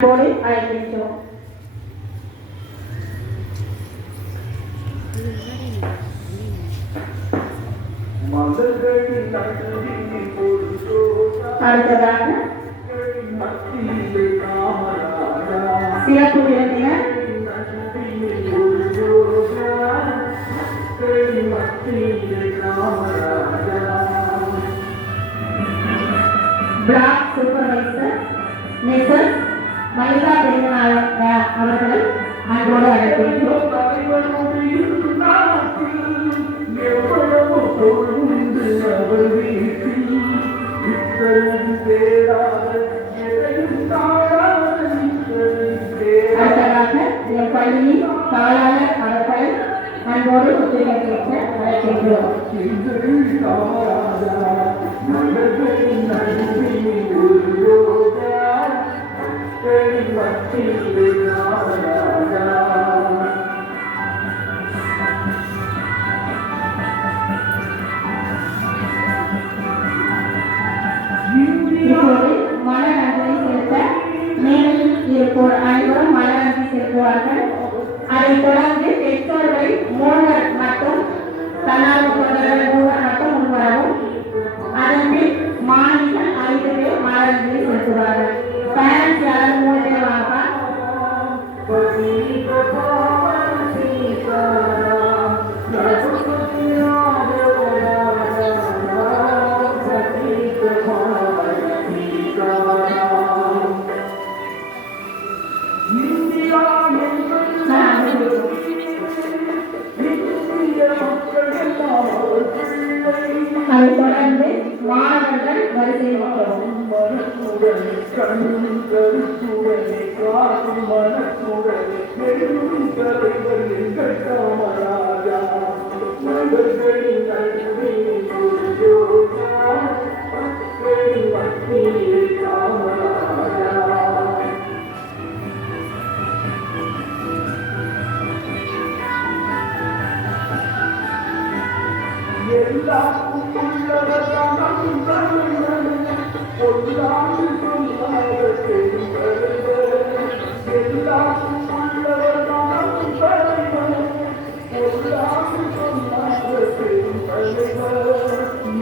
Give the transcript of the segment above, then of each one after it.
போல அழைக்கின்றோம் மலர்களின் நடுவில் ஒரு சோதா அடுத்ததாக மத்தியிலே காமராஜா சிறப்பு விருந்தினர் நடுவில் ஒரு சோதா மத்தியிலே Kamaraja black supervisor Mrs Mallika Perumal அவர்களை அன்போடு அழைக்கின்றோம் தலைவனுடைய நாட்டில் எவ்வளவு பொழுது அவர் வீட்டில் இத்தனை தேடாத எதையும் தாழாத இத்தனை தேடாத அடுத்ததாக என் பள்ளியின் தாளாளர் அவர்களை அன்போடு ஒத்துழைப்பு கேட்க அழைக்கின்றோம் செலுத்துவார்கள் அதைத் தொடர்ந்து பெற்றோர்கள் மோகன் மற்றும் தன்னார்வ தொண்டர்கள் அதை அனுப்பிவிடுறேன். தொடர்ந்து மாணவர்கள்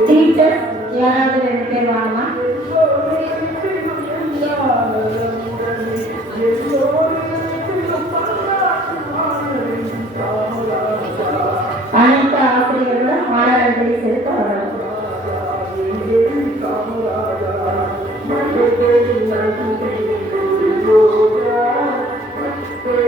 டீச்சர் யாராவது ரெண்டு பேர் வாங்கம்மா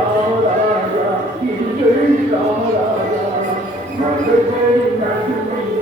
高大呀，比谁都高大呀，迈开腿，那是你。